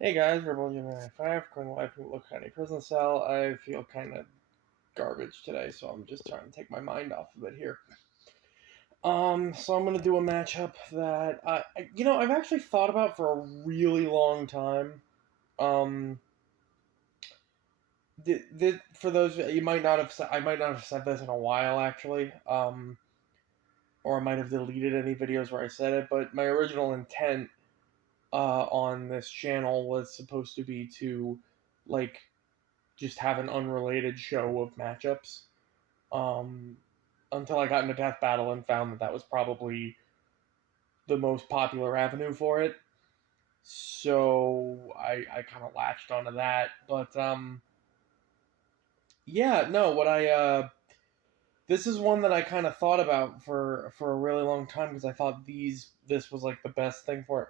Hey guys, Rebel Gemini 5, going live from Look County Prison Cell. I feel kind of garbage today, so I'm just trying to take my mind off of it here. So I'm gonna do a matchup that I've actually thought about for a really long time. Um, for those you might not have, I might not have said this in a while actually. Or I might have deleted any videos where I said it, but my original intent on this channel was supposed to be to like just have an unrelated show of matchups. Um, until I got into Death Battle and found that that was probably the most popular avenue for it. So I kind of latched onto that. But yeah, no, what I this is one that I kind of thought about for a really long time because I thought this was like the best thing for it.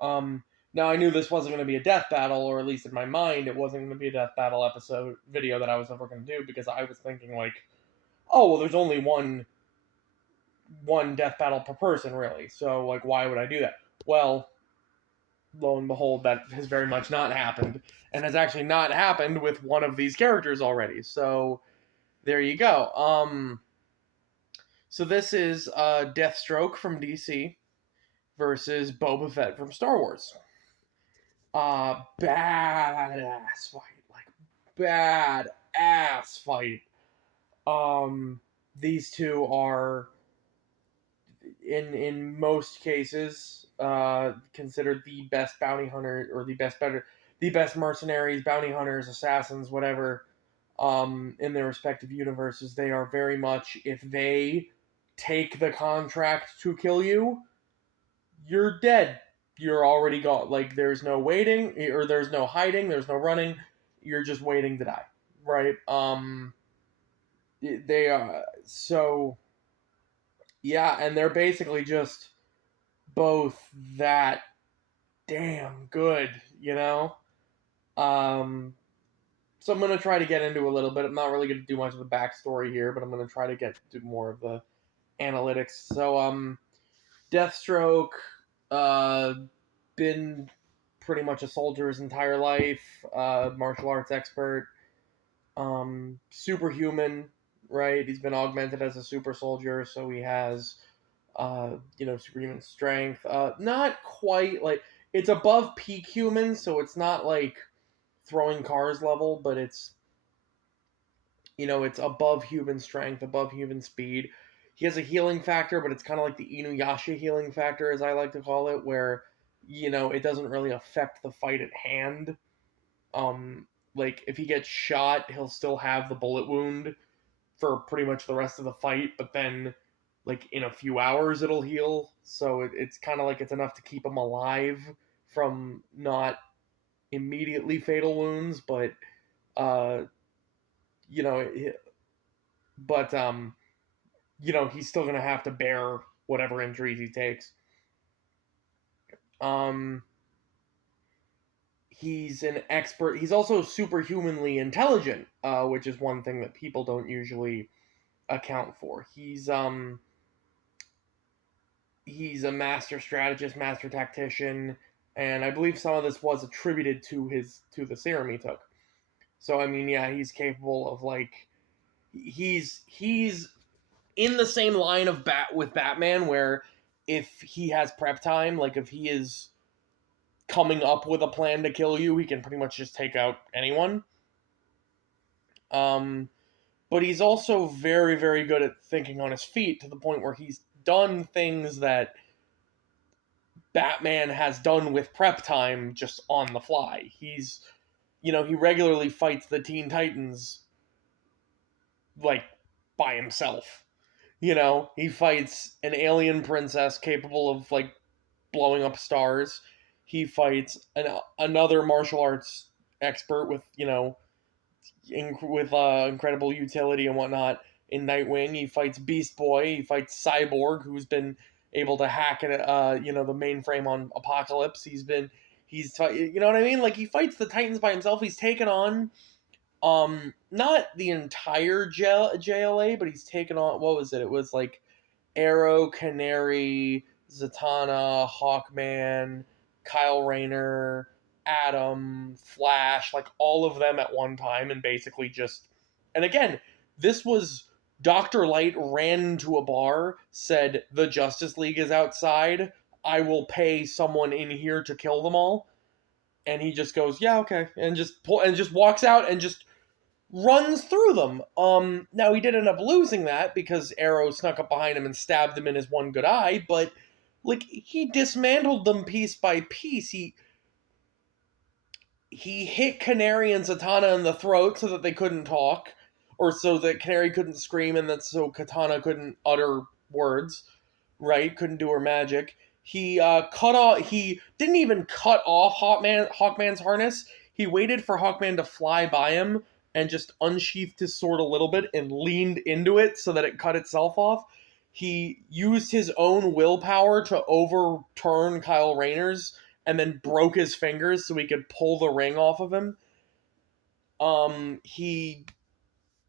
Now I knew this wasn't going to be a death battle, or at least in my mind, it wasn't going to be a death battle episode video that I was ever going to do because I was thinking like, oh well, there's only one death battle per person really, so like why would I do that? Well, lo and behold, that has very much not happened, and has actually not happened with one of these characters already. So there you go. So this is Deathstroke from DC versus Boba Fett from Star Wars. Badass fight, like badass fight. These two are in most cases considered the best bounty hunter or the best mercenaries, bounty hunters, assassins, whatever. In their respective universes, they are very much, if they take the contract to kill you, you're dead. You're already gone. Like there's no waiting, or there's no hiding, there's no running. You're just waiting to die, right? They so yeah, and they're basically just both that damn good, you know. Um, so I'm gonna try to get into a little bit. I'm not really gonna do much of the backstory here, but I'm gonna try to get to more of the analytics. So Deathstroke, uh, been pretty much a soldier his entire life, martial arts expert, superhuman, right? He's been augmented as a super soldier, so he has, superhuman strength. Not quite like it's above peak human, so it's not like throwing cars level, but it's above human strength, above human speed. He has a healing factor, but it's kind of like the Inuyasha healing factor, as I like to call it, where it doesn't really affect the fight at hand. Um, like if he gets shot, he'll still have the bullet wound for pretty much the rest of the fight, but then like in a few hours it'll heal. So it's kind of like it's enough to keep him alive from not immediately fatal wounds, but uh, you know, but he's still gonna have to bear whatever injuries he takes. Um, he's an expert. He's also superhumanly intelligent, which is one thing that people don't usually account for. He's a master strategist, master tactician, and I believe some of this was attributed to the serum he took. So I mean, yeah, he's capable of like he's in the same line of with Batman, where if he has prep time, like if he is coming up with a plan to kill you, he can pretty much just take out anyone. Um, but he's also very, very good at thinking on his feet to the point where he's done things that Batman has done with prep time just on the fly. He regularly fights the Teen Titans like by himself. He fights an alien princess capable of like blowing up stars. He fights another martial arts expert with incredible utility and whatnot in Nightwing. He fights Beast Boy. He fights Cyborg, who's been able to hack the mainframe on Apocalypse. He's you know what I mean? Like he fights the Titans by himself. He's taken on not the entire JLA, but he's taken on, what was it? It was like Arrow, Canary, Zatanna, Hawkman, Kyle Rayner, Adam, Flash, like all of them at one time, and basically just. And again, this was Dr. Light ran into a bar, said, "The Justice League is outside. I will pay someone in here to kill them all." And he just goes, "Yeah, okay," and just walks out and just runs through them. Now he did end up losing that because Arrow snuck up behind him and stabbed him in his one good eye, but like he dismantled them piece by piece. He hit Canary and Zatanna in the throat so that they couldn't talk, or so that Canary couldn't scream, and that so Katana couldn't utter words, right? Couldn't do her magic. He cut off. He didn't even cut off Hawkman's harness. He waited for Hawkman to fly by him and just unsheathed his sword a little bit and leaned into it so that it cut itself off. He used his own willpower to overturn Kyle Rayner's and then broke his fingers so he could pull the ring off of him. He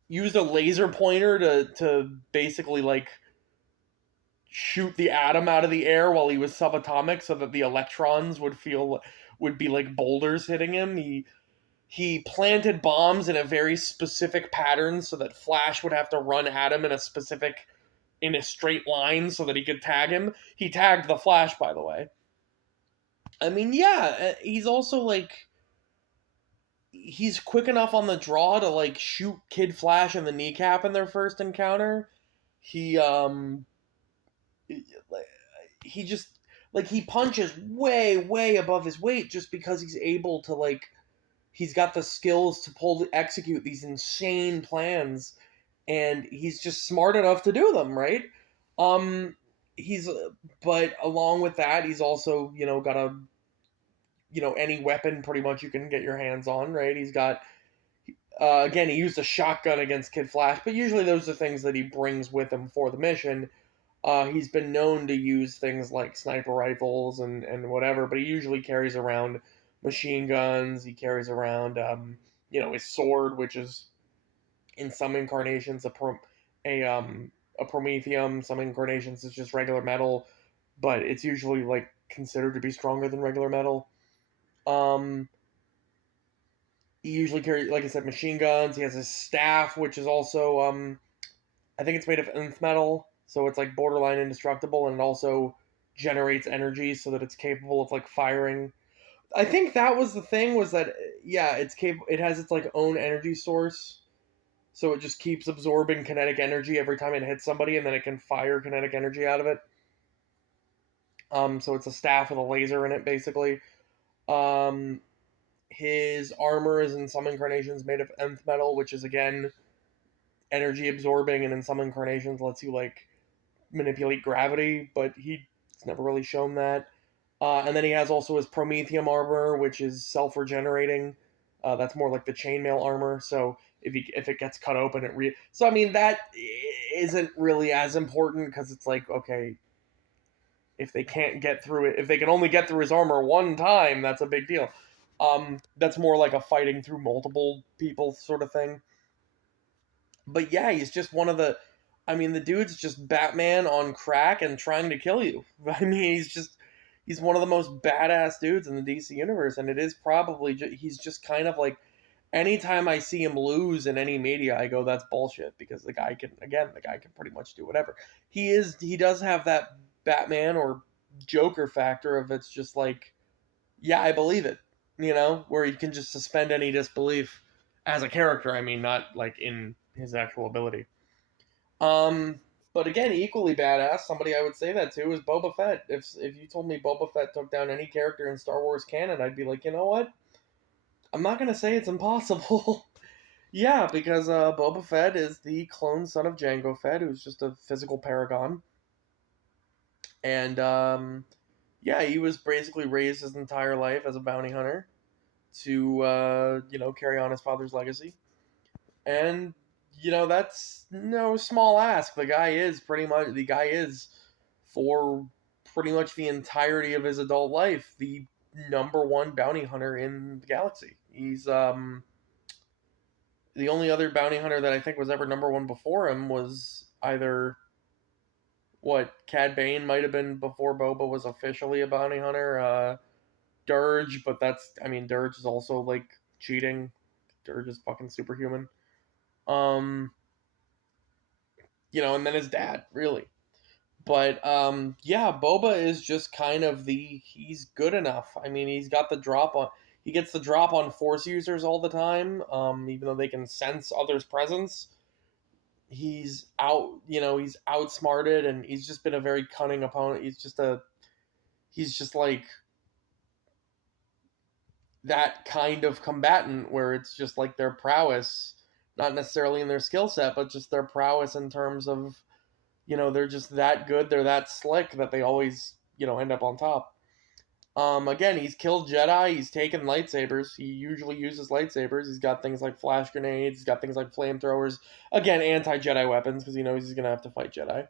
used a laser pointer to basically like shoot the atom out of the air while he was subatomic so that the electrons would be like boulders hitting him. He planted bombs in a very specific pattern so that Flash would have to run at him in a straight line so that he could tag him. He tagged the Flash, by the way. I mean, yeah, he's also like he's quick enough on the draw to like shoot Kid Flash in the kneecap in their first encounter. He he just like he punches way above his weight just because he's able to like he's got the skills to execute these insane plans, and he's just smart enough to do them, right? He's but along with that, he's also, got a any weapon pretty much you can get your hands on, right? He's got again, he used a shotgun against Kid Flash, but usually those are things that he brings with him for the mission. He's been known to use things like sniper rifles and whatever, but he usually carries around machine guns. He carries around, his sword, which is in some incarnations a promethium. Some incarnations it's just regular metal, but it's usually like considered to be stronger than regular metal. He usually carries, like I said, machine guns. He has his staff, which is also, I think it's made of nth metal, so it's like borderline indestructible, and it also generates energy so that it's capable of like firing. I think that was the thing, was that it's capable. It has its like own energy source, so it just keeps absorbing kinetic energy every time it hits somebody, and then it can fire kinetic energy out of it. So it's a staff with a laser in it, basically. His armor is in some incarnations made of nth metal, which is again energy absorbing, and in some incarnations lets you like manipulate gravity, but he's never really shown that. And then he has also his promethium armor, which is self-regenerating. That's more like the chainmail armor. So if it gets cut open, so I mean that isn't really as important because it's like, okay, if they can't get through it, if they can only get through his armor one time, that's a big deal. That's more like a fighting through multiple people sort of thing. But yeah, he's just one of the. I mean, the dude's just Batman on crack and trying to kill you. I mean, he's one of the most badass dudes in the DC universe, and it is probably he's just kind of like. Anytime I see him lose in any media, I go, that's bullshit, because the guy can pretty much do whatever. He does have that Batman or Joker factor of it's just like, yeah, I believe it, where he can just suspend any disbelief as a character. I mean, not like in his actual ability. But again, equally badass, somebody I would say that to is Boba Fett. If you told me Boba Fett took down any character in Star Wars canon, I'd be like, you know what? I'm not going to say it's impossible. Yeah, because Boba Fett is the clone son of Jango Fett, who's just a physical paragon. And, he was basically raised his entire life as a bounty hunter to, carry on his father's legacy. And, that's no small ask. The guy is, for pretty much the entirety of his adult life, the number one bounty hunter in the galaxy. He's the only other bounty hunter that I think was ever number one before him was either Cad Bane might have been before Boba was officially a bounty hunter. Dirge, but Dirge is also like cheating. Dirge is fucking superhuman. Um, and then his dad, really. But yeah, Boba is just kind of he's good enough. I mean, he gets the drop on Force users all the time. Even though they can sense others' presence, he's outsmarted, and he's just been a very cunning opponent. He's just like that kind of combatant where it's just like their prowess, not necessarily in their skill set, but just their prowess in terms of, they're just that good, they're that slick that they always, end up on top. Again, he's killed Jedi, he's taken lightsabers, he usually uses lightsabers, he's got things like flash grenades, he's got things like flamethrowers, again, anti-Jedi weapons, because he knows he's going to have to fight Jedi.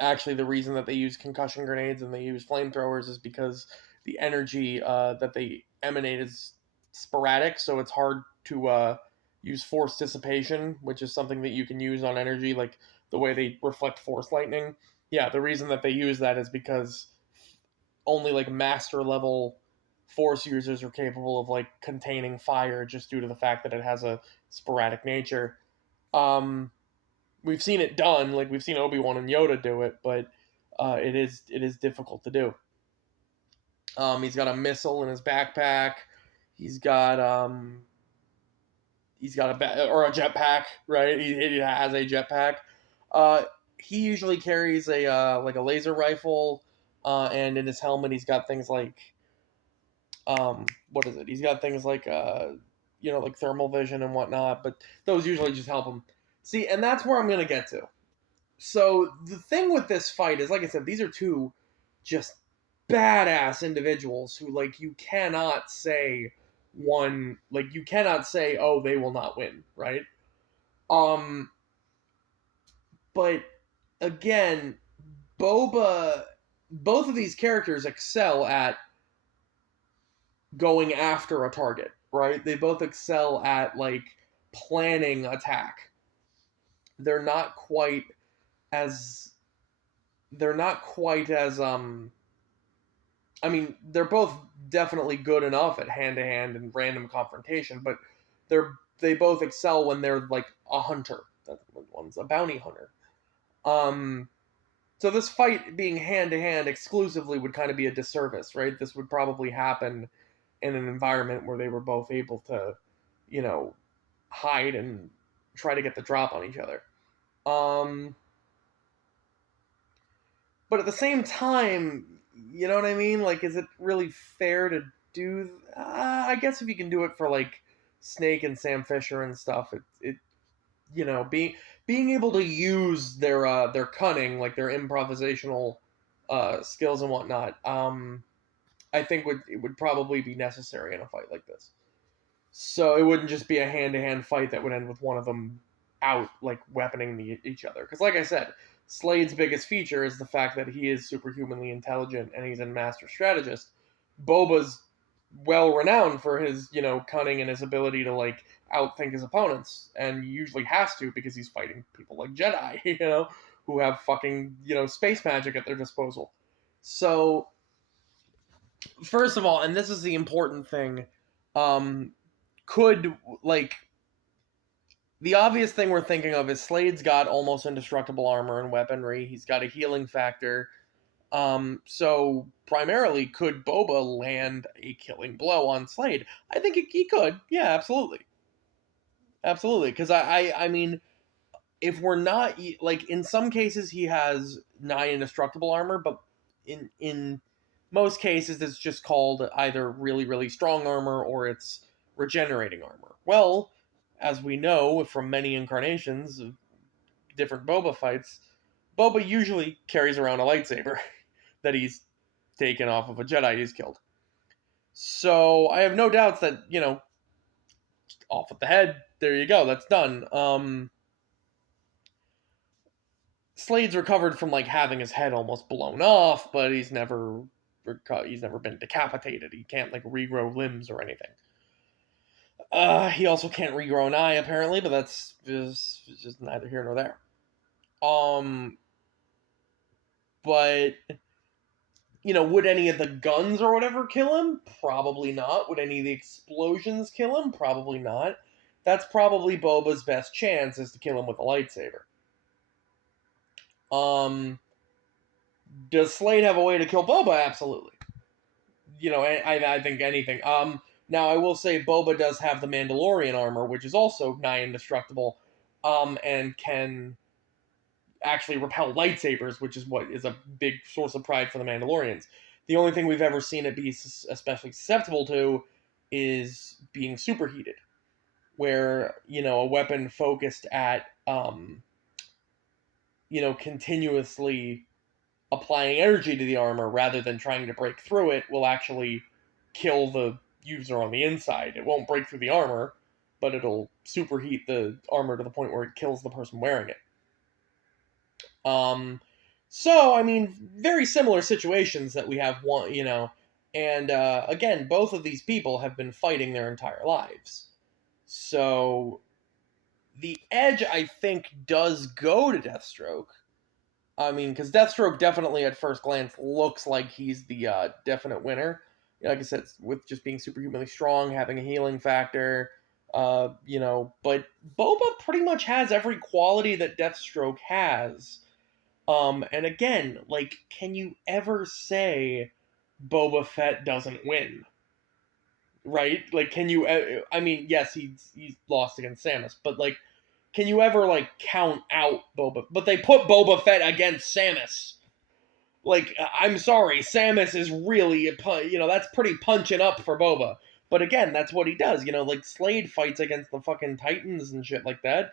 Actually, the reason that they use concussion grenades and they use flamethrowers is because the energy that they emanate is sporadic, so it's hard to use force dissipation, which is something that you can use on energy, like the way they reflect force lightning. Yeah, the reason that they use that is because only like master level force users are capable of like containing fire, just due to the fact that it has a sporadic nature. We've seen it done, like we've seen Obi-Wan and Yoda do it, but it is difficult to do. He's got a missile in his backpack. He's got a jetpack, right? He has a jetpack. He usually carries a laser rifle, and in his helmet he's got things like what is it? He's got things like like thermal vision and whatnot, but those usually just help him. See, and that's where I'm gonna get to. So the thing with this fight is, like I said, these are two just badass individuals who, like, you cannot say, oh, they will not win, right? But again, both of these characters excel at going after a target, right? They both excel at like planning attack. They're not quite as they're both definitely good enough at hand-to-hand and random confrontation, but they both excel when they're like a hunter. One's a bounty hunter. So this fight being hand-to-hand exclusively would kind of be a disservice, right? This would probably happen in an environment where they were both able to, hide and try to get the drop on each other. But at the same time, you know what I mean? Like, is it really fair to do? I guess if you can do it for like Snake and Sam Fisher and stuff, being able to use their cunning, like their improvisational skills and whatnot, I think it would probably be necessary in a fight like this. So it wouldn't just be a hand-to-hand fight that would end with one of them out, like, weaponing each other. Because, like I said, Slade's biggest feature is the fact that he is superhumanly intelligent and he's a master strategist. Boba's well-renowned for his, cunning and his ability to, like, outthink his opponents. And he usually has to because he's fighting people like Jedi, who have fucking, space magic at their disposal. So, first of all, and this is the important thing, the obvious thing we're thinking of is Slade's got almost indestructible armor and weaponry. He's got a healing factor. So primarily, could Boba land a killing blow on Slade? I think he could. Yeah, absolutely. Absolutely. Because I mean, if we're not, like, in some cases he has nigh indestructible armor, but in most cases it's just called either really, really strong armor or it's regenerating armor. Well, as we know from many incarnations of different Boba fights, Boba usually carries around a lightsaber that he's taken off of a Jedi he's killed. So I have no doubts that, off with the head, there you go, that's done. Slade's recovered from, like, having his head almost blown off, but he's never been decapitated. He can't, like, regrow limbs or anything. He also can't regrow an eye, apparently, but that's just neither here nor there. But would any of the guns or whatever kill him? Probably not. Would any of the explosions kill him? Probably not. That's probably Boba's best chance, is to kill him with a lightsaber. Um, does Slade have a way to kill Boba? Absolutely. I think anything. Now I will say Boba does have the Mandalorian armor, which is also nigh indestructible, and can actually repel lightsabers, which is what is a big source of pride for the Mandalorians. The only thing we've ever seen it be especially susceptible to is being superheated, where a weapon focused at continuously applying energy to the armor rather than trying to break through it will actually kill the user on the inside. It won't break through the armor, but it'll superheat the armor to the point where it kills the person wearing it. So I mean, very similar situations that we have one, and again, both of these people have been fighting their entire lives. So the edge, I think, does go to Deathstroke. I mean, because Deathstroke definitely at first glance looks like he's the definite winner. Like I said, with just being superhumanly strong, having a healing factor, but Boba pretty much has every quality that Deathstroke has. And again, like, can you ever say Boba Fett doesn't win? Right? Like, can you? I mean, yes, he's lost against Samus, but like, can you ever like count out Boba? But they put Boba Fett against Samus. Like, I'm sorry, Samus is really, that's pretty punching up for Boba. But again, that's what he does. Like Slade fights against the fucking Titans and shit like that.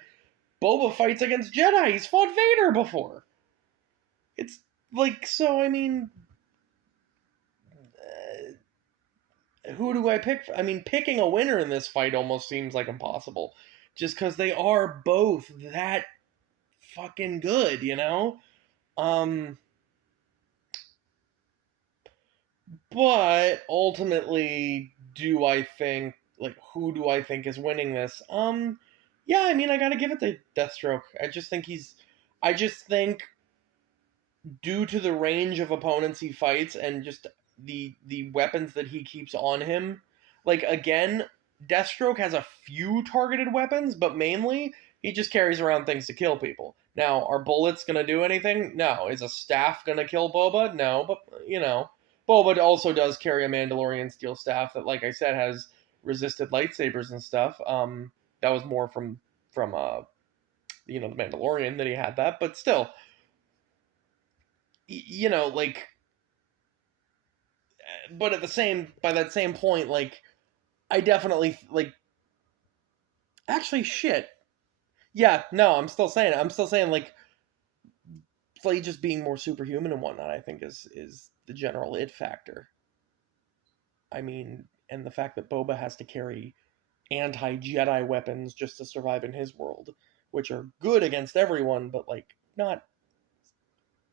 Boba fights against Jedi. He's fought Vader before. It's like, so I mean, who do I pick? I mean, picking a winner in this fight almost seems like impossible, just because they are both that fucking good, Um, but ultimately, who do I think is winning this? Yeah, I mean, I gotta give it to Deathstroke. I just think due to the range of opponents he fights and just the weapons that he keeps on him, like again, Deathstroke has a few targeted weapons, but mainly he just carries around things to kill people. Now, are bullets gonna do anything? No. Is a staff gonna kill Boba? No, but Boba also does carry a Mandalorian steel staff that, like I said, has resisted lightsabers and stuff. That was more from the Mandalorian that he had that, but still, like, but by that same point, like, I definitely like, actually, shit. Yeah, no, I'm still saying like, Slade just being more superhuman and whatnot, I think is the general it factor. I mean, and the fact that Boba has to carry anti-Jedi weapons just to survive in his world, which are good against everyone, but like not,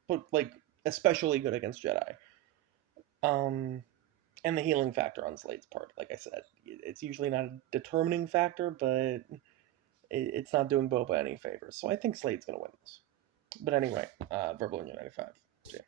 but like especially good against Jedi. Um, and the healing factor on Slade's part, like I said, it's usually not a determining factor, but it's not doing Boba any favors. So I think Slade's gonna win this. But anyway, Verbal 95. Yeah.